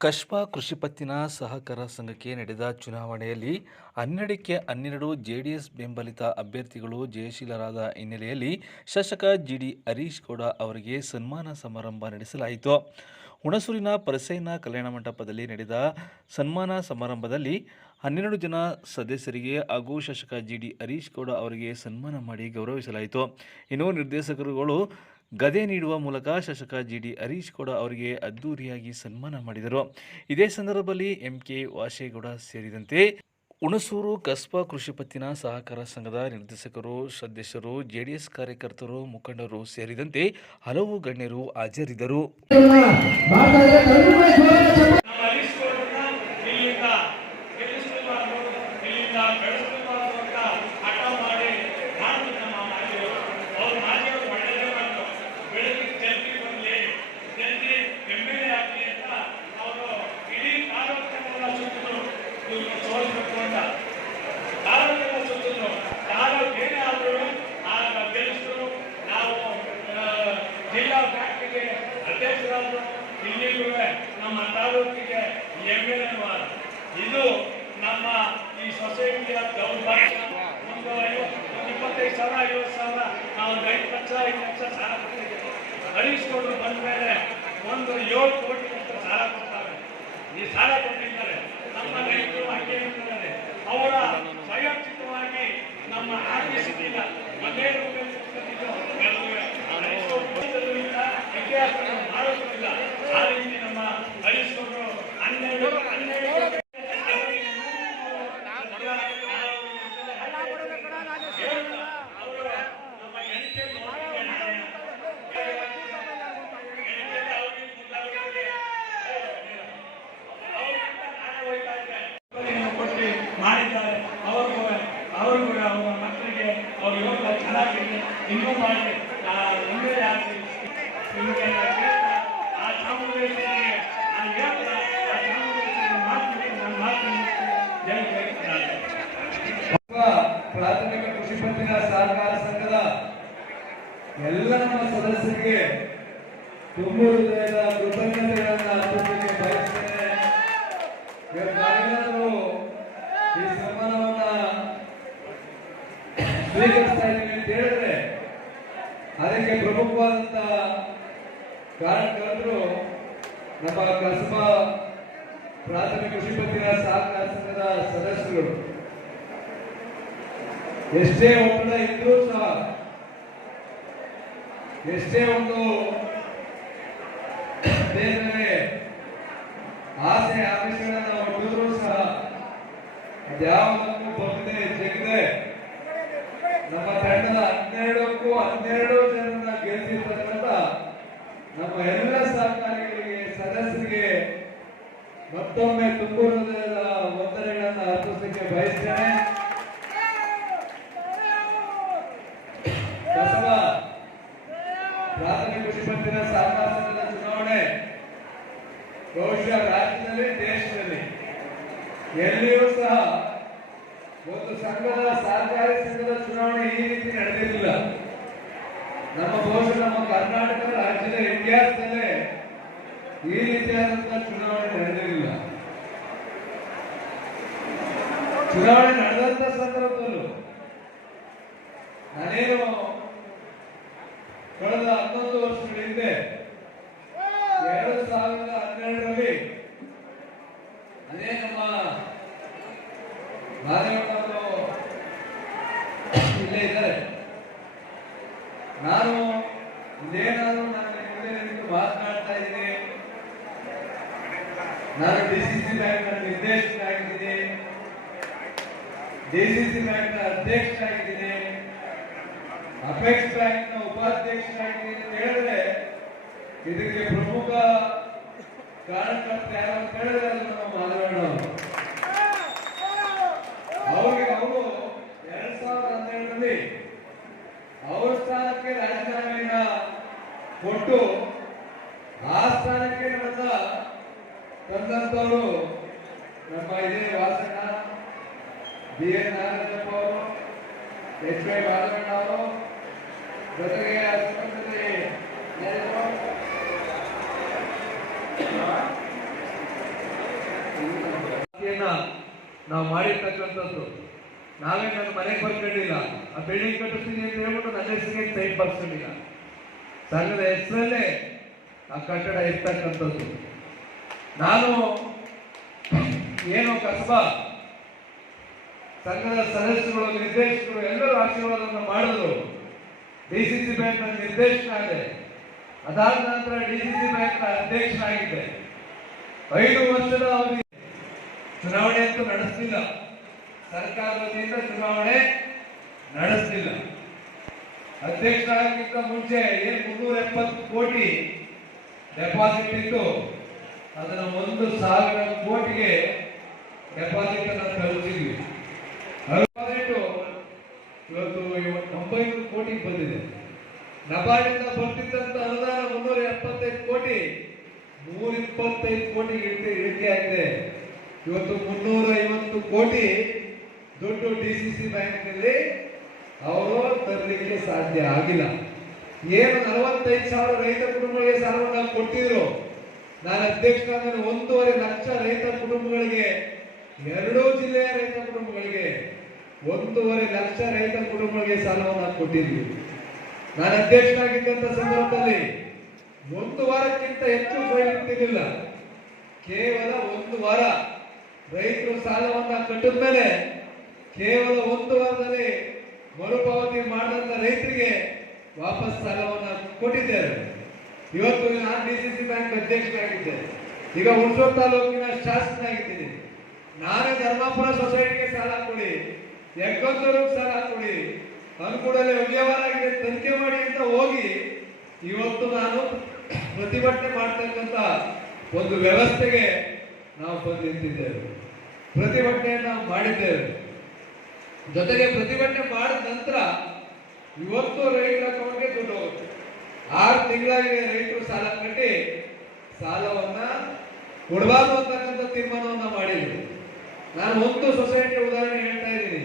ಕಶ್ಬಾ ಕೃಷಿ ಪತ್ತಿನ ಸಹಕಾರ ಸಂಘಕ್ಕೆ ನಡೆದ ಚುನಾವಣೆಯಲ್ಲಿ ಹನ್ನೆರಡಕ್ಕೆ ಹನ್ನೆರಡು ಜೆಡಿಎಸ್ ಬೆಂಬಲಿತ ಅಭ್ಯರ್ಥಿಗಳು ಜಯಶೀಲರಾದ ಹಿನ್ನೆಲೆಯಲ್ಲಿ ಶಾಸಕ ಜಿಡಿ ಹರೀಶ್ ಗೌಡ ಅವರಿಗೆ ಸನ್ಮಾನ ಸಮಾರಂಭ ನಡೆಸಲಾಯಿತು. ಹುಣಸೂರಿನ ಪರಸೈನ ಕಲ್ಯಾಣ ಮಂಟಪದಲ್ಲಿ ನಡೆದ ಸನ್ಮಾನ ಸಮಾರಂಭದಲ್ಲಿ ಹನ್ನೆರಡು ಜನ ಸದಸ್ಯರಿಗೆ ಹಾಗೂ ಶಾಸಕ ಜಿಡಿ ಹರೀಶ್ ಗೌಡ ಅವರಿಗೆ ಸನ್ಮಾನ ಮಾಡಿ ಗೌರವಿಸಲಾಯಿತು. ಇನ್ನು ನಿರ್ದೇಶಕರುಗಳು ಗದೆ ನೀಡುವ ಮೂಲಕ ಶಾಸಕ ಜಿಡಿ ಹರೀಶ್ ಗೌಡ ಅವರಿಗೆ ಅದ್ದೂರಿಯಾಗಿ ಸನ್ಮಾನ ಮಾಡಿದರು. ಇದೇ ಸಂದರ್ಭದಲ್ಲಿ ಎಂಕೆ ವಾಶೇಗೌಡ ಸೇರಿದಂತೆ ಹುಣಸೂರು ಕಸ್ಬಾ ಕೃಷಿ ಪತ್ತಿನ ಸಹಕಾರ ಸಂಘದ ನಿರ್ದೇಶಕರು, ಸದಸ್ಯರು, ಜೆಡಿಎಸ್ ಕಾರ್ಯಕರ್ತರು, ಮುಖಂಡರು ಸೇರಿದಂತೆ ಹಲವು ಗಣ್ಯರು ಹಾಜರಿದ್ದರು. ಇಲ್ಲಿಗೂ ನಮ್ಮ ತಾಲೂಕಿಗೆ ಎಲ್ ಇದು ನಮ್ಮ ಈ ಸೊಸೈಟಿಯ ದೌರ್ಭಾಗ್ಯ. ಒಂದು ಒಂದು ಇಪ್ಪತ್ತೈದು ಸಾವಿರ, ಐವತ್ತು ಸಾವಿರ ನಾವು ಒಂದು ಐದು ಲಕ್ಷ ಐದು ಲಕ್ಷ ಸಾಲ ಕೊಟ್ಟಿದ್ದೀವಿ ಅಳಿಸ್ಕೊಂಡು ಬಂದ ಮೇಲೆ ಒಂದು ಏಳು ಕೋಟಿ ಸಾಲ ಕೊಡ್ತಾರೆ. ಈ ಸಾಲ ಕೊಟ್ಟಿದ್ದಾರೆ. ನಮ್ಮ ರೈತರು ಹಂಗೆ ಅವರ ವೈಯಕ್ತಿಕವಾಗಿ ನಮ್ಮ ಆರ್ಥಿಕತೆಯಿಂದ ಒಂದೇ ರೂಪಾಯಿ ಕೊಟ್ಟಿದ್ದು ಗೆಲುವೆ. ಹರೀಶ್ಗೌಡರು ಇತಿಹಾಸವನ್ನು ಮಾಡೋದಿಲ್ಲ ಆ ರೀತಿ ನಮ್ಮ ಹರೀಶ್ಗೌಡರು ಹನ್ನೆರಡು ಹನ್ನೆರಡು ಅವರು ನಮ್ಮ ಎಣಿಕೆ ಕೊಟ್ಟು ಮಾಡಿದ್ದಾರೆ ಅವ್ರಿಗೂ ಅವ್ರಿಗೂ ಅವರ ಮಕ್ಕಳಿಗೆ ಅವ್ರ ಯೋಗ ಚೆನ್ನಾಗಿದೆ ಇನ್ನೂ ಮಾಡಿ ಆ, ಮುಂದೆ ಆಗಲಿ ನಿಮಗೆ ಆ ಚಾಮುಂಡೇಶ್ವರಿಗೆ ಆ ಯೋಗ ಆ ಚಾಮುಂಡೇಶ್ವರಿ ಮಾತು ನನ್ನ ಮಾತು ಜೈ ಜೈ ಕರ್ನಾಟಕ. ಪ್ರಾಥಮಿಕ ಕೃಷಿ ಪತ್ತಿನ ಸಹಕಾರ ಸಂಘದ ಎಲ್ಲ ನಮ್ಮ ಸದಸ್ಯರಿಗೆ ತುಂಬ ಹೃದಯದ ಕೃತಜ್ಞತೆಗಳನ್ನು ಅರ್ಪಿಸಲಿಕ್ಕೆ ಬಯಸ್ತೇನೆ. ಈ ಸನ್ಮಾನವನ್ನ ಸ್ವೀಕರಿಸ್ತಾ ಇದ್ದೀವಿ ಅಂತ ಹೇಳಿದ್ರೆ, ಅದಕ್ಕೆ ಪ್ರಮುಖವಾದಂತ ಕಾರಣಕರ್ತರು ನಮ್ಮ ಕಸಬಾ ಪ್ರಾಥಮಿಕ ಕೃಷಿ ಪತ್ತಿನ ಸಹಕಾರ ಸಂಘದ ಸದಸ್ಯರು. ಎಷ್ಟೇ ಒತ್ತಡ ಇದ್ರೂ ಸಹ ಎಷ್ಟೇ ಒಂದು ಬೇರೆ ಆಸೆ, ಆಮಿಷಗಳನ್ನ ಹೊಡೆದ್ರು ಸಹ ಯಾವುದಕ್ಕೂ ಬಗ್ಗದೆ ಜಗದೆ. ನಮ್ಮ ತಂಡದ ಹನ್ನೆರಡಕ್ಕೂ ಹನ್ನೆರಡು ಜನರನ್ನ ಗೆಲ್ಲಿರ್ತಕ್ಕಂಥ ನಮ್ಮ ಎಲ್ಲ ಸಹಕಾರಿಗಳಿಗೆ, ಸದಸ್ಯರಿಗೆ ಮತ್ತೊಮ್ಮೆ ತುಂಬು ಹೃದಯದ ವಂದನೆಗಳನ್ನ ಅರ್ಪಿಸಲಿಕ್ಕೆ ಬಯಸ್ತೇನೆ. ಪ್ರಾಥಮಿಕ ಕೃಷಿ ಪತ್ತಿನ ಸಹಕಾರ ಚುನಾವಣೆ ಬಹುಶಃ ರಾಜ್ಯದಲ್ಲಿ, ದೇಶದಲ್ಲಿ. ಎಲ್ಲಿಯೂ ಸಹ ಒಂದು ಸಂಘದ ಸಹಕಾರಿ ಸಂಘದ ಚುನಾವಣೆ ಈ ರೀತಿ ನಡೆದಿರಲಿಲ್ಲ. ನಮ್ಮ ಬಹುಶಃ ನಮ್ಮ ಕರ್ನಾಟಕ ರಾಜ್ಯದ ಇತಿಹಾಸದಲ್ಲೇ ಈ ರೀತಿಯಾದಂತಹ ಚುನಾವಣೆ ನಡೆದಿರಲಿಲ್ಲ. ಚುನಾವಣೆ ನಡೆದಂತ ಸಂದರ್ಭದಲ್ಲೂ ನಾನೇನು ಕಳೆದ ಹನ್ನೊಂದು ವರ್ಷಗಳ ಹಿಂದೆ ಎರಡು ಸಾವಿರದ ಹನ್ನೆರಡರಲ್ಲಿ ಅದೇ ನಮ್ಮ ಮಾದೇವಣ್ಣವರು ಇಲ್ಲೇ ಇದ್ದಾರೆ. ನಾನು ಇದೇನಾದ್ರು ನಾನು ಮುಂದೆ ನಿಂತು ಮಾತನಾಡ್ತಾ ಇದ್ದೀನಿ. ನಾನು ಡಿ ಸಿ ಸಿ ಬ್ಯಾಂಕ್ನ ನಿರ್ದೇಶಕನಾಗಿದ್ದೀನಿ. ಡಿ ಸಿ ಸಿ ಬ್ಯಾಂಕ್ನ ಅಧ್ಯಕ್ಷರಾಗಿದ್ದೀನಿ ಅಪೆಕ್ಸ್ ಬ್ಯಾಂಕ್ನ ಉಪಾಧ್ಯಕ್ಷರಾಗಿದ್ದೀನಿ ಅಂತ ಹೇಳಿದ್ರೆ ಇದಕ್ಕೆ ಪ್ರಮುಖ ಕಾರಣಕರ್ತ ಯಾರು ಅಂತ ಹೇಳಿದ್ರೆ ಅದು ನಮ್ಮ ಮಾಧವಣ್ಣ ಅವರು ಅವ್ರಿಗೆ ಅವರು ಎರಡ್ ಸಾವಿರದ ಹನ್ನೆರಡರಲ್ಲಿ ಅವ್ರ ಸ್ಥಾನಕ್ಕೆ ರಾಜೀನಾಮೆಯನ್ನ ಕೊಟ್ಟು ಆ ಸ್ಥಾನಕ್ಕೆ ನನ್ನ ತಂದಂತವರು ನಮ್ಮ ಇದೇ ವಾಸಣ್ಣ ಬಿ ಎನ್ ನಾಗರಾಜಪ್ಪ ಅವರು ಎಚ್ ವೈ ಮಾಧವಣ್ಣ ಅವರು ಜೊತೆಗೆ ಆಸ್ಪತ್ರೆಯಲ್ಲಿ ನಾವು ಮಾಡಿರ್ತಕ್ಕಂಥದ್ದು. ನಾವೇ ನನ್ನ ಮನೆಗೆ ಬರ್ಕೊಂಡಿಲ್ಲ. ಆ ಬಿಲ್ಡಿಂಗ್ ಕಟ್ಟಿಸ್ತೀನಿ ಅಂತ ಹೇಳ್ಬಿಟ್ಟು ನನ್ನ ಹೆಸರಿಗೆ ಸೈಟ್ ಬರ್ಸ್ಕೊಂಡಿಲ್ಲ. ಸಂಘದ ಹೆಸರಲ್ಲೇ ಆ ಕಟ್ಟಡ ಇರ್ತಕ್ಕಂಥದ್ದು. ನಾನು ಏನು ಕಸಬ. ಸಂಘದ ಸದಸ್ಯರು, ನಿರ್ದೇಶಕರು ಎಲ್ಲರೂ ಆಶೀರ್ವಾದವನ್ನು ಮಾಡಿದ್ರು. ಡಿ ಸಿ ಸಿ ಬ್ಯಾಂಕ್ ನಿರ್ದೇಶಕನಾದೆ ಅದಾದ ನಂತರ ಡಿ ಸಿ ಸಿ ಬ್ಯಾಂಕ್ ಅಧ್ಯಕ್ಷನಾಗಿದ್ದೆ ಐದು ವರ್ಷದ ಅವಧಿ. ಚುನಾವಣೆ ಅಂತೂ ನಡೆಸಲಿಲ್ಲ. ಸರ್ಕಾರ ವತಿಯಿಂದ ಚುನಾವಣೆ ನಡೆಸಲಿಲ್ಲ. ಅಧ್ಯಕ್ಷರಾಗಕ್ಕಿಂತ ಮುಂಚೆ ಏನು ಮುನ್ನೂರ ಎಪ್ಪತ್ತು ಕೋಟಿ ಡೆಪಾಸಿಟ್ ಇತ್ತು. ಅದನ್ನು ಒಂದು ಸಾವಿರ ಕೋಟಿಗೆ ಡೆಪಾಸಿಟ್ ಅನ್ನು ತಲುಪಿದ್ವಿ ಡೆಪಾಸಿಟ್ ಇವತ್ತು ಇವತ್ತು ಒಂಬೈನೂರು ಕೋಟಿ ಬಂದಿದೆ. ನಬಾರ್ಡಿಂದ ಬರ್ತಿದ್ದಂತ ಅನುದಾನ ಮುನ್ನೂರ ಎಪ್ಪತ್ತೈದು ಕೋಟಿ ನೂರ ಇಪ್ಪತ್ತೈದು ಕೋಟಿ ಇಳಿಕೆ ಇಳಿಕೆ ಆಗಿದೆ. ಇವತ್ತು ಮುನ್ನೂರ ಐವತ್ತು ಕೋಟಿ ದುಡ್ಡು ಡಿ ಸಿ ಸಿ ಬ್ಯಾಂಕ್ನಲ್ಲಿ ಅವರು ತರಲಿಕ್ಕೆ ಸಾಧ್ಯ ಆಗಿಲ್ಲ. ಏನು ನಲವತ್ತೈದು ಸಾವಿರ ರೈತ ಕುಟುಂಬಗಳಿಗೆ ಸಾಲವನ್ನು ಕೊಟ್ಟಿದ್ರು ನಾನು ಅಧ್ಯಕ್ಷರಾದ ಒಂದೂವರೆ ಲಕ್ಷ ರೈತ ಕುಟುಂಬಗಳಿಗೆ, ಎರಡೂ ಜಿಲ್ಲೆಯ ರೈತ ಕುಟುಂಬಗಳಿಗೆ ಒಂದೂವರೆ ಲಕ್ಷ ರೈತ ಕುಟುಂಬಗಳಿಗೆ ಸಾಲವನ್ನು ಕೊಟ್ಟಿದ್ವಿ. ನಾನು ಅಧ್ಯಕ್ಷನಾಗಿದ್ದಂತ ಸಂದರ್ಭದಲ್ಲಿ ಒಂದು ವಾರಕ್ಕಿಂತ ಹೆಚ್ಚು ಫೈಲ್ ಕೇವಲ ಒಂದು ವಾರ ರೈತರು ಸಾಲವನ್ನ ಕಟ್ಟಿದ ಮೇಲೆ ಕೇವಲ ಒಂದು ವಾರದಲ್ಲಿ ಮರುಪಾವತಿ ಮಾಡಿದಂತ ರೈತರಿಗೆ ವಾಪಸ್ ಸಾಲವನ್ನ ಕೊಟ್ಟಿದ್ದಾರೆ ಇವತ್ತು ನಾನು ಡಿ ಸಿ ಸಿ ಬ್ಯಾಂಕ್ ಅಧ್ಯಕ್ಷನಾಗಿದ್ದೆ ಈಗ ಹುಣಸೂರು ತಾಲೂಕಿನ ಶಾಸಕನಾಗಿದ್ದೀನಿ. ನಾನೇ ಧರ್ಮಾಪುರ ಸೊಸೈಟಿಗೆ ಸಾಲ ಕೊಡಿ. ಹೆಗ್ಗೊಂದೂರಿಗೆ ಸಾಲ ಕೊಡಿ ಅವ್ಯವಹಾರ ಆಗಿದೆ ತನಿಖೆ ಮಾಡಿ ಅಂತ ಹೋಗಿ ಇವತ್ತು ನಾನು ಪ್ರತಿಭಟನೆ ಮಾಡ್ತಕ್ಕಂಥ ಒಂದು ವ್ಯವಸ್ಥೆಗೆ ನಾವು ಬಂದು ನಿಂತಿದ್ದೇವೆ. ಪ್ರತಿಭಟನೆಯನ್ನು ಮಾಡಿದ್ದೇವೆ. ಜೊತೆಗೆ ಪ್ರತಿಭಟನೆ ಮಾಡಿದ ನಂತರ ಇವತ್ತು ರೈತರ ಅಕೌಂಟ್ಗೆ ದುಡ್ಡು ಹೋಗುತ್ತೆ. ಆರು ತಿಂಗಳಾಗಿದೆ ರೈತರು ಸಾಲ ಕಟ್ಟಿ ಸಾಲವನ್ನ ಕೊಡಬಾರ್ದು ಅಂತಕ್ಕಂಥ ತೀರ್ಮಾನವನ್ನ ಮಾಡಿದ್ರು. ನಾನು ಒಂದು ಸೊಸೈಟಿ ಉದಾಹರಣೆ ಹೇಳ್ತಾ ಇದ್ದೀನಿ.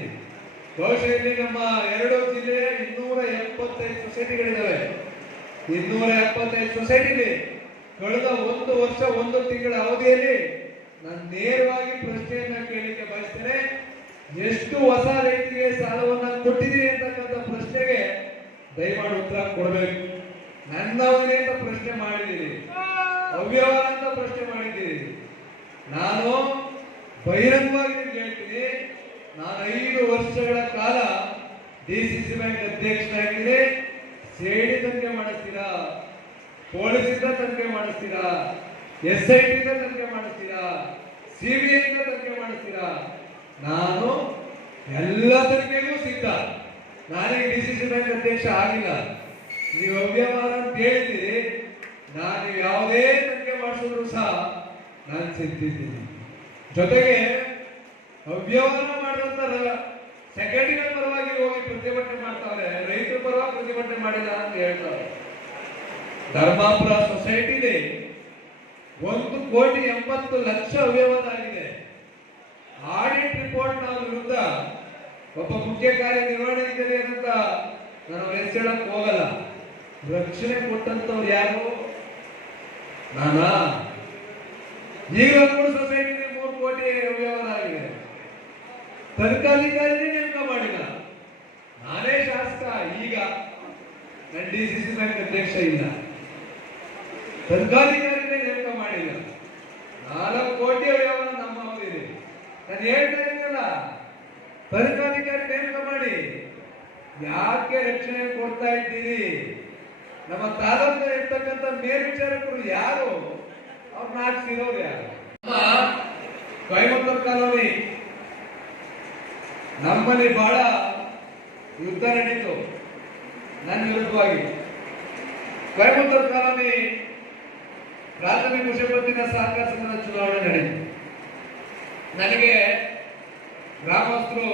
ಬಹುಶಃ ನಮ್ಮ ಎರಡು ಜಿಲ್ಲೆಯ ಇನ್ನೂರ ಎಪ್ಪತ್ತೈದು ಸೊಸೈಟಿಗಳಿದ್ದಾವೆ ಇನ್ನೂರ ಎಪ್ಪತ್ತೈದು ಸೊಸೈಟಿಲಿ ಕಳೆದ ಒಂದು ವರ್ಷ, ಒಂದು ತಿಂಗಳ ಅವಧಿಯಲ್ಲಿ ನಾನು ನೇರವಾಗಿ ಪ್ರಶ್ನೆಯನ್ನ ಕೇಳಲಿಕ್ಕೆ ಬಯಸ್ತೇನೆ. ಎಷ್ಟು ಹೊಸ ರೈತರಿಗೆ ಸಾಲವನ್ನ ಕೊಟ್ಟಿದ್ದೀರಿ ಅಂತಕ್ಕಂಥ ಪ್ರಶ್ನೆಗೆ ದಯಮಾಡಿ ಉತ್ತರ ಕೊಡಬೇಕು. ನನ್ನ ಅವಧಿ ಅಂತ ಪ್ರಶ್ನೆ ಮಾಡಿದ್ದೀರಿ. ಅವ್ಯವಹಾರ ಅಂತ ಪ್ರಶ್ನೆ ಮಾಡಿದ್ದೀರಿ. ನಾನು ಬಹಿರಂಗವಾಗಿ ನಿಮ್ಗೆ ಹೇಳ್ತೀನಿ. ನಾನು ಐದು ವರ್ಷಗಳ ಕಾಲ ಡಿ ಸಿ ಸಿ ಬ್ಯಾಂಕ್ ಅಧ್ಯಕ್ಷರಾಗಿದೆ ಸೇಡಿ ತನಿಖೆ ಮಾಡಿಸ್ತೀರಾ? ಪೊಲೀಸಿಂದ ತನಿಖೆ ಮಾಡಿಸ್ತೀರಾ? ಎಸ್ ಐ ಟಿಂದ ತನಿಖೆ ಮಾಡಿಸ್ತೀರಾ? ಸಿ ಬಿ ಐ ತನಿಖೆ ಮಾಡಿಸ್ತೀರಾ? ನಾನು ಎಲ್ಲ ತನಿಖೆಗೂ ಸಿದ್ಧ. ನಾನೇ ಡಿ ಸಿ ಬ್ಯಾಂಕ್ ಅಧ್ಯಕ್ಷ ಆಗಿಲ್ಲ. ನೀವು ಅವ್ಯವಹಾರ ಅಂತ ಹೇಳ್ತೀರಿ ನಾನು ಯಾವುದೇ ತನಿಖೆ ಮಾಡಿಸಿದ್ರು ಸಹ ನಾನು ಸಿದ್ಧಿದ್ದೀನಿ ಜೊತೆಗೆ ಅವ್ಯವಹಾರ ಮಾಡಿದಂತ ಸೆಕ್ರೆಟರಿಗಳ ಪರವಾಗಿ ಹೋಗಿ ಪ್ರತಿಭಟನೆ ಮಾಡ್ತಾವ್ರೆ, ರೈತರ ಪರವಾಗಿ ಪ್ರತಿಭಟನೆ ಮಾಡಿಲ್ಲ ಅಂತ ಹೇಳ್ತಾರೆ. ಧರ್ಮಾಪುರ ಸೊಸೈಟಿಲಿ ಒಂದು ಕೋಟಿ ಎಂಬತ್ತು ಲಕ್ಷ ಅವ್ಯವಹಾರ ಆಗಿದೆ. ಆಡಿಟ್ ರಿಪೋರ್ಟ್ ನಾವು ವಿರುದ್ಧ ಒಬ್ಬ ಮುಖ್ಯ ಕಾರ್ಯನಿರ್ವಹಣಾಧಿಕಾರಿ ಅಂತ ನಾನು ಹೆಸರಕ್ಕೆ ಹೋಗಲ್ಲ. ರಕ್ಷಣೆ ಕೊಟ್ಟಂತವ್ರು ಯಾರು? ನಾನಾ? ಈಗ ಸೊಸೈಟಿ ಮೂರು ಕೋಟಿ ವ್ಯವಹಾರ ಆಗಿದೆ. ತನಿಖಾಧಿಕಾರಿನೇ ನಾನೇ ಶಾಸಕ, ಈಗ ನನ್ನ ಡಿ ಸಿ ಸಿ ಬ್ಯಾಂಕ್ ಅಧ್ಯಕ್ಷ ಇಲ್ಲ. ತನಿಖಾಧಿಕಾರಿನೇ ನೇಮಕ ಮಾಡಿಲ್ಲ. ನಾಲ್ಕು ಕೋಟಿ ವ್ಯವಹಾರ ನಮ್ಮ ಅವಧಿದೆ ನಾನು ಹೇಳ್ತಾ ಇದ್ದಲ್ಲ ತನಿಖಾಧಿಕಾರಿ ನೇಮಕ ಮಾಡಿ. ಯಾಕೆ ರಕ್ಷಣೆ ಕೊಡ್ತಾ ಇದ್ದೀರಿ? ನಮ್ಮ ತಾಲೂಕು ಇರ್ತಕ್ಕಂಥ ಮೇಲ್ವಿಚಾರಕರು ಯಾರು? ಅವ್ರನ್ನ ಹಾಕ್ಸಿರೋರು ಯಾರು? ಕೊಯಮತ್ತೂರು ಕಾಲೋನಿ ನಮ್ಮಲ್ಲಿ ಬಹಳ ಯುದ್ಧ ನಡೀತು ನನ್ನ ವಿರುದ್ಧವಾಗಿ. ಕೊಯಮತ್ತೂರು ಕಾಲೋನಿ ಪ್ರಾಥಮಿಕ ಕೃಷಿ ಪತ್ತಿನ ಸಹಕಾರ ಸಂಘದ ಚುನಾವಣೆ ನಡೆಯಿತು. ನನಗೆ ಗ್ರಾಮಸ್ಥರು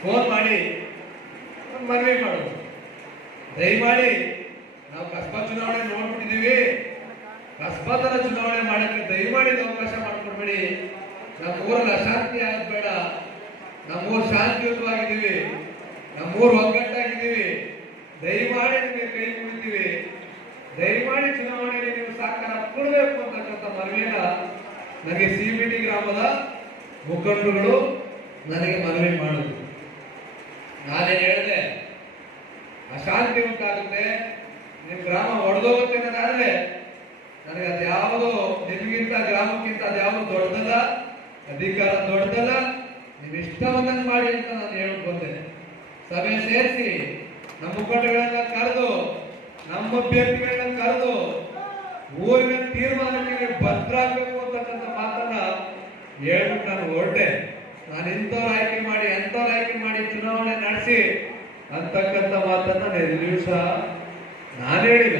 ಫೋನ್ ಮಾಡಿ ಮನವಿ ಮಾಡೋದು. ದಯಮಾಡಿ ನಾವು ಕಸ್ಬಾ ಚುನಾವಣೆ ನೋಡ್ಬಿಟ್ಟಿದ್ದೀವಿ. ಕಸ್ಬಾತರ ಚುನಾವಣೆ ಮಾಡಕ್ಕೆ ದಯಮಾಡಿ ಅವಕಾಶ ಮಾಡಿಕೊಡ್ಬೇಡಿ. ನಮ್ಮ ಊರಲ್ಲಿ ಅಶಾಂತಿ ಆಗೋದು ಬೇಡ ನಮ್ಮೂರು ಶಾಂತಿಯುತವಾಗಿದ್ದೀವಿ. ನಮ್ಮೂರು ಒಗ್ಗಟ್ಟಾಗಿದ್ದೀವಿ. ದಯಮಾಡಿ ನಿಮಗೆ ಕೈ ಮುಗಿತೀವಿ. ದಯಮಾಡಿ ಚುನಾವಣೆಯಲ್ಲಿ ನೀವು ಸಹಕಾರ ಕೊಡಬೇಕು ಅಂತಕ್ಕಂಥ ಮನವಿಯನ್ನ ನನಗೆ ಸಿ ಬಿ ಟಿ ಗ್ರಾಮದ ಮುಖಂಡರುಗಳು ನನಗೆ ಮನವಿ ಮಾಡಿದ್ರು. ನಾನೇನು ಹೇಳಿದೆ, ಅಶಾಂತಿ ಉಂಟಾಗುತ್ತೆ. ನಿಮ್ಮ ಗ್ರಾಮ ಹೊಡೆದೋಗುತ್ತೆ ಅನ್ನೋದಾದ್ರೆ ನನಗೆ ಅದ್ಯಾವುದು ನಿಮಗಿಂತ ಗ್ರಾಮಕ್ಕಿಂತ ಅದ್ಯಾವುದು ದೊಡ್ಡದಲ್ಲ, ಅಧಿಕಾರ ದೊಡ್ಡದಲ್ಲ ನೀವು ಇಷ್ಟವನ್ನನ್ನು ಮಾಡಿ ಅಂತ ನಾನು ಹೇಳಕ್ ಬಂದೆ. ಸಭೆ ಸೇರಿಸಿ, ನಮ್ಮ ಮುಖಂಡಗಳನ್ನ ಕರೆದು, ನಮ್ಮ ಅಭ್ಯರ್ಥಿಗಳನ್ನ ಕರೆದು, ಊರಿನ ತೀರ್ಮಾನಕ್ಕೆ ಭದ್ರಾಗಬೇಕು ಅಂತಕ್ಕಂಥ ಮಾತನ್ನ ಹೇಳ್ಬಿಟ್ಟು ನಾನು ಹೊರಟೆ. ನಾನು ಇಂಥವ್ರು ಆಯ್ಕೆ ಮಾಡಿ ಎಂಥವ್ರ ಆಯ್ಕೆ ಮಾಡಿ ಚುನಾವಣೆ ನಡೆಸಿ ಅಂತಕ್ಕಂಥ ಮಾತನ್ನ ನಾನು ಎಲ್ಲಿಯೂ ಸಹ ನಾನು ಹೇಳಿಲ್ಲ.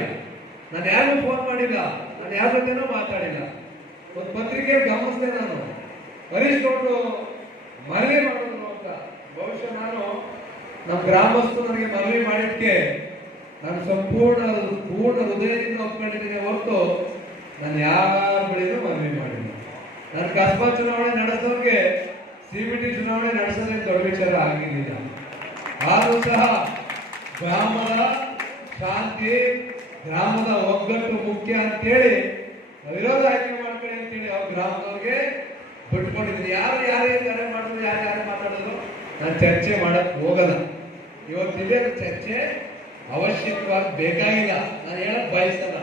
ನಾನು ಯಾರಿಗೂ ಫೋನ್ ಮಾಡಿಲ್ಲ. ನಾನು ಯಾರ ಜೊತೆನೂ ಮಾತಾಡಿಲ್ಲ. ಒಂದು ಪತ್ರಿಕೆ ಗಮನಿಸಿದೆ ನಾನು. ಹರೀಶ್ ಗೌಡ್ರು ಮನವಿ ಮಾಡೋದು ಅಂತ ಬಹುಶಃ ನಾನು ನಮ್ಮ ಗ್ರಾಮಸ್ಥರು ನನಗೆ ಮನವಿ ಮಾಡಿದ್ಕೆ ನಾನು ಸಂಪೂರ್ಣ ಪೂರ್ಣ ಹೃದಯದಿಂದ ಒಪ್ಕೊಂಡಿದ್ದೀನಿ ಹೊರತು ನಾನು ಯಾರ ಬಳಿನೂ ಮನವಿ ಮಾಡಿಲ್ಲ. ನಾನು ಕಸ್ಬಾ ಚುನಾವಣೆ ನಡೆಸೋಕೆ ಟಿ ಚುನಾವಣೆ ನಡೆಸೋದೇ ದೊಡ್ಡ ವಿಚಾರ ಆಗಿರಲಿಲ್ಲ ಆದರೂ ಸಹ ಗ್ರಾಮದ ಶಾಂತಿ, ಗ್ರಾಮದ ಒಗ್ಗಟ್ಟು ಮುಖ್ಯ ಅಂತೇಳಿ ವಿರೋಧ ಆಯ್ಕೆ ಮಾಡ್ಕೊಳ್ಳಿ ಅಂತೇಳಿ ಅವ್ರ ಗ್ರಾಮದವ್ರಿಗೆ ಬಿಟ್ಕೊಂಡಿದ್ದೀನಿ ಯಾರು ಯಾರೇ ಯಾರೇ ಮಾಡಿದ್ರು ಯಾರು ಯಾರು ಮಾತಾಡಿದ್ರು ನಾನು ಚರ್ಚೆ ಮಾಡಕ್ ಹೋಗಲ್ಲ. ಇವತ್ತಿದೆ ಚರ್ಚೆ, ಅವಶ್ಯಕವಾಗಿ ಬೇಕಾಗಿಲ್ಲ. ನಾನು ಹೇಳಕ್ ಬಯಸಲ್ಲ.